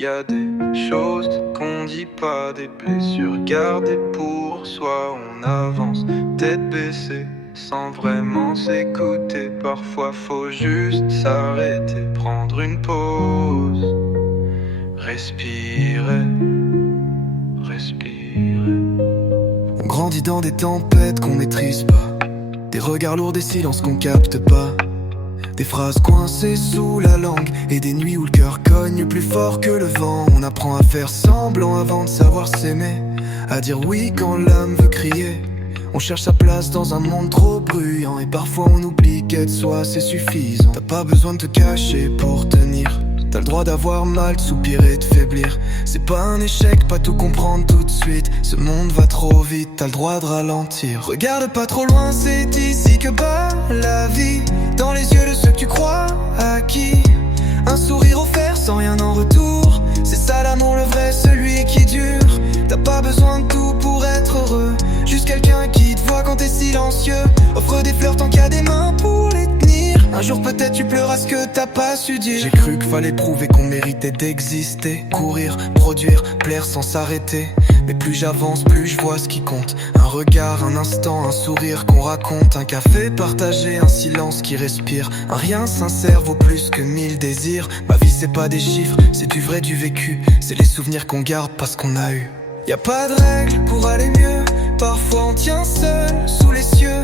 Y a des choses qu'on dit pas, des blessures gardées pour soi. On avance tête baissée sans vraiment s'écouter. Parfois faut juste s'arrêter, prendre une pause, respirer, respirer. On grandit dans des tempêtes qu'on maîtrise pas, des regards lourds, des silences qu'on capte pas, des phrases coincées sous la langue et des nuits où le cœur cogne plus fort que le vent. On apprend à faire semblant avant de savoir s'aimer, à dire oui quand l'âme veut crier. On cherche sa place dans un monde trop bruyant et parfois on oublie qu'être soi c'est suffisant. T'as pas besoin de te cacher pour tenir, t'as le droit d'avoir mal, de soupirer, de faiblir. C'est pas un échec, pas tout comprendre tout de suite. Ce monde va trop vite, t'as le droit de ralentir. Regarde pas trop loin, c'est ici que bat la vie. Dans les yeux de ceux que tu crois acquis, un sourire offert sans rien en retour. C'est ça l'amour le vrai, celui qui dure. T'as pas besoin de tout pour être heureux, juste quelqu'un qui te voit quand t'es silencieux. Offre des fleurs tant qu'il y a des mains pour les tenir. Un jour peut-être tu pleuras ce que t'as pas su dire. J'ai cru qu'il fallait prouver qu'on méritait d'exister, courir, produire, plaire sans s'arrêter. Mais plus j'avance, plus je vois ce qui compte. Un regard, un instant, un sourire qu'on raconte. Un café partagé, un silence qui respire. Un rien sincère vaut plus que 1000 désirs. Ma vie c'est pas des chiffres, c'est du vrai, du vécu. C'est les souvenirs qu'on garde parce qu'on a eu. Y a pas de règle pour aller mieux. Parfois on tient seul sous les cieux,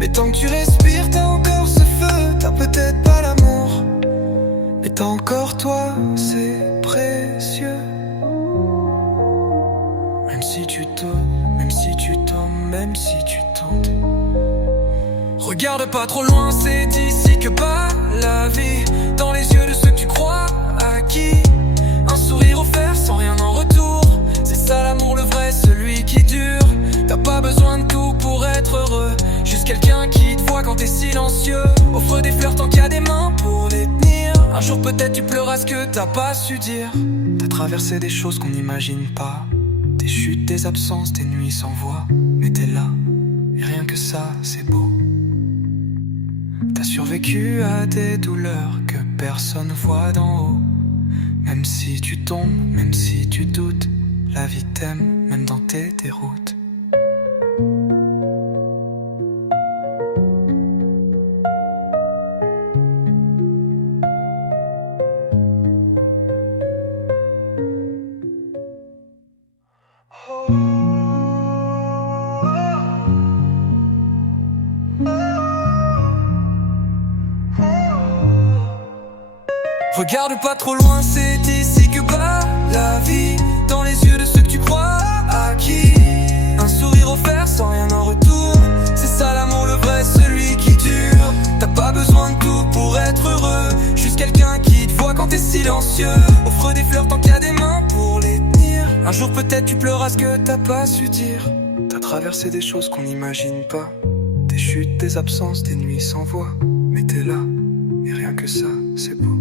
mais tant que tu respires t'as encore ce feu. T'as peut-être pas l'amour, mais t'as encore toi, c'est précieux. Même si tu tombes, même si tu tombes, même si tu tentes. Regarde pas trop loin, c'est ici que bat la vie. Dans les yeux de ceux que tu crois acquis, un sourire offert sans rien en retour. C'est ça l'amour le vrai, celui qui dure. T'as pas besoin de tout pour être heureux, juste quelqu'un qui te voit quand t'es silencieux. Offre des fleurs tant qu'il y a des mains pour les tenir. Un jour peut-être tu pleuras ce que t'as pas su dire. T'as traversé des choses qu'on n'imagine pas, des chutes, des absences, des nuits sans voix. Mais t'es là, et rien que ça c'est beau. T'as survécu à des douleurs que personne voit d'en haut. Même si tu tombes, même si tu doutes, la vie t'aime, même dans tes déroutes. Regarde pas trop loin, c'est ici que bat la vie. Dans les yeux de ceux que tu crois acquis, un sourire offert sans rien en retour. C'est ça l'amour le vrai, celui qui dure. T'as pas besoin de tout pour être heureux, juste quelqu'un qui te voit quand t'es silencieux. Offre des fleurs tant qu'il y a des mains pour les tenir. Un jour peut-être tu pleuras ce que t'as pas su dire. T'as traversé des choses qu'on n'imagine pas, des chutes, des absences, des nuits sans voix. Mais t'es là, et rien que ça, c'est beau.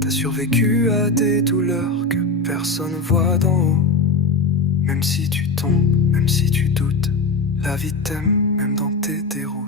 T'as survécu à des douleurs que personne voit d'en haut. Même si tu tombes, même si tu doutes, la vie t'aime, même dans tes déroutes.